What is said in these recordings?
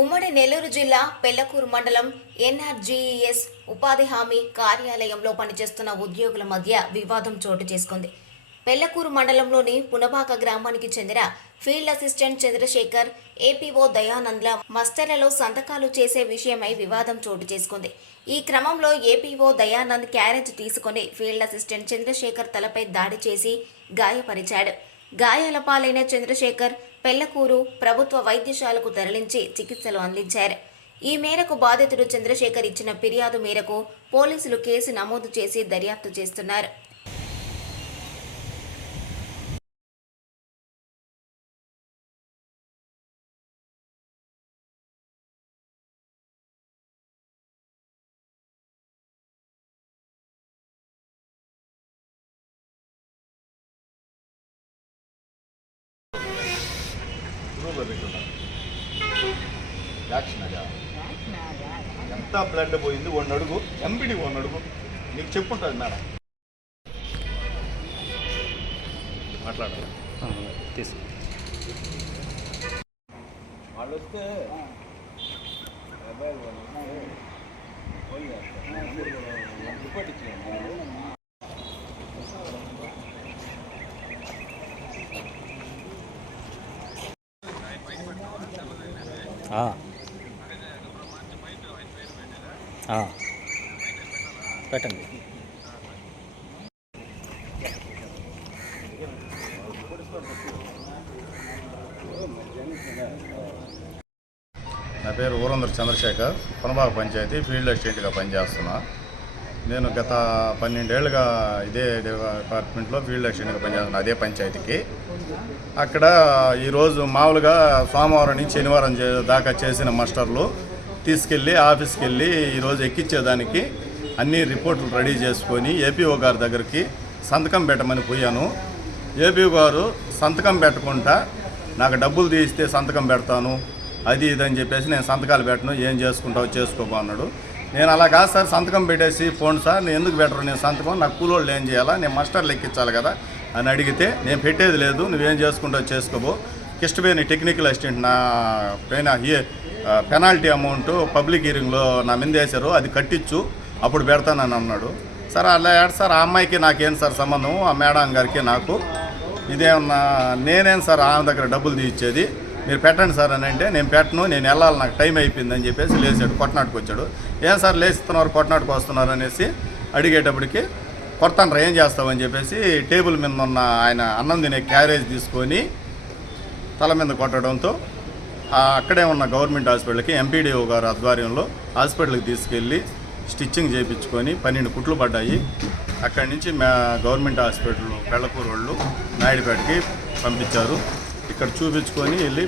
ఉమ్మడి నెల్లూరు జిల్లా పెళ్ళకూరు మండలం ఎన్ఆర్జీఈఎస్ ఉపాధి హామీ కార్యాలయంలో పనిచేస్తున్న ఉద్యోగుల మధ్య వివాదం చోటు చేసుకుంది. పెళ్ళకూరు మండలంలోని పునబాక గ్రామానికి చెందిన ఫీల్డ్ అసిస్టెంట్ చంద్రశేఖర్ ఏపీఓ దయానంద్ల మస్తెలలో సంతకాలు చేసే విషయమై వివాదం చోటు చేసుకుంది. ఈ క్రమంలో ఏపీఓ దయానంద్ క్యారేజ్ తీసుకుని ఫీల్డ్ అసిస్టెంట్ చంద్రశేఖర్ తలపై దాడి చేసి గాయపరిచాడు. గాయాల పాలైన చంద్రశేఖర్ పెళ్ళకూరు ప్రభుత్వ వైద్యశాలకు తరలించి చికిత్సలు అందించారు. ఈ మేరకు బాధితుడు చంద్రశేఖర్ ఇచ్చిన ఫిర్యాదు మేరకు పోలీసులు కేసు నమోదు చేసి దర్యాప్తు చేస్తున్నారు. యాక్షన్ ఎంత బ్లడ్ పోయింది? వన్ అడుగు. ఎంబిడి వన్ అడుగు. నీకు చెప్పుంటుంది మేడం. మాట్లాడాలి వాళ్ళు వస్తే మొబైల్ రిపోర్ట్ పెట్టండి. నా పేరు ఊరందరు చంద్రశేఖర్. పునబాగ పంచాయతీ ఫీల్డ్ అసిస్టెంట్గా పనిచేస్తున్నా. నేను గత పన్నెండేళ్ళుగా ఇదే డిపార్ట్మెంట్లో ఫీల్డ్ అసిస్టెంట్గా పనిచేస్తున్నా అదే పంచాయతీకి. అక్కడ ఈరోజు మామూలుగా సోమవారం నుంచి శనివారం దాకా చేసిన మాస్టర్లు తీసుకెళ్ళి ఆఫీస్కి వెళ్ళి ఈరోజు ఎక్కించేదానికి అన్ని రిపోర్ట్లు రెడీ చేసుకొని ఏపీఓ గారి దగ్గరికి సంతకం పెట్టమని పోయాను. ఏపీఓ గారు సంతకం పెట్టకుండా నాకు డబ్బులు తీస్తే సంతకం పెడతాను అది ఇది అని చెప్పేసి నేను సంతకాలు పెట్టను ఏం చేసుకుంటావు చేసుకోబో అన్నాడు. నేను అలా కాదు సార్ సంతకం పెట్టేసి ఫోన్ సార్ నేను ఎందుకు పెట్టరు నేను సంతకం నాకు కూలోళ్ళు ఏం చేయాలా? నేను మాస్టర్లు ఎక్కించాలి కదా. అని అడిగితే నేను పెట్టేది లేదు నువ్వేం చేసుకుంటావు చేసుకోబో. కిష్టపేని టెక్నికల్ అసిస్టెంట్ నా పైన ఏ పెనాల్టీ అమౌంట్ పబ్లిక్ హీరింగ్లో నా మీద వేశారు అది కట్టించు అప్పుడు పెడతానని అన్నాడు. సార్ అలా ఏడు సార్ ఆ అమ్మాయికి నాకేం సార్ సంబంధం? ఆ మేడం గారికి నాకు. ఇదేమన్నా నేనేం సార్ ఆమె దగ్గర డబ్బులు తీయించేది? మీరు పెట్టండి సార్ అని అంటే నేను పెట్టను నేను వెళ్ళాలి నాకు టైం అయిపోయిందని చెప్పేసి లేచాడు కొట్టనాటుకు వచ్చాడు. ఏం సార్ లేస్తున్నారు కొట్టనాటుకు వస్తున్నారు అనేసి అడిగేటప్పటికి కొడతాను ఏం చేస్తామని చెప్పేసి టేబుల్ మీద ఉన్న ఆయన అన్నం తినే క్యారేజ్ తీసుకొని తల మీద కొట్టడంతో అక్కడే ఉన్న గవర్నమెంట్ హాస్పిటల్కి ఎంపీడీఓ గారు ఆధ్వర్యంలో హాస్పిటల్కి తీసుకెళ్ళి స్టిచ్చింగ్ చేయించుకొని పన్నెండు కుట్లు పడ్డాయి. అక్కడి నుంచి మా గవర్నమెంట్ హాస్పిటల్ పెళ్ళకూరు వాళ్ళు నాయుడుపేటకి పంపించారు. ఇక్కడ చూపించుకొని వెళ్ళి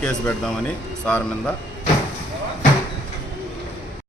కేసు పెడదామని సార్ మీద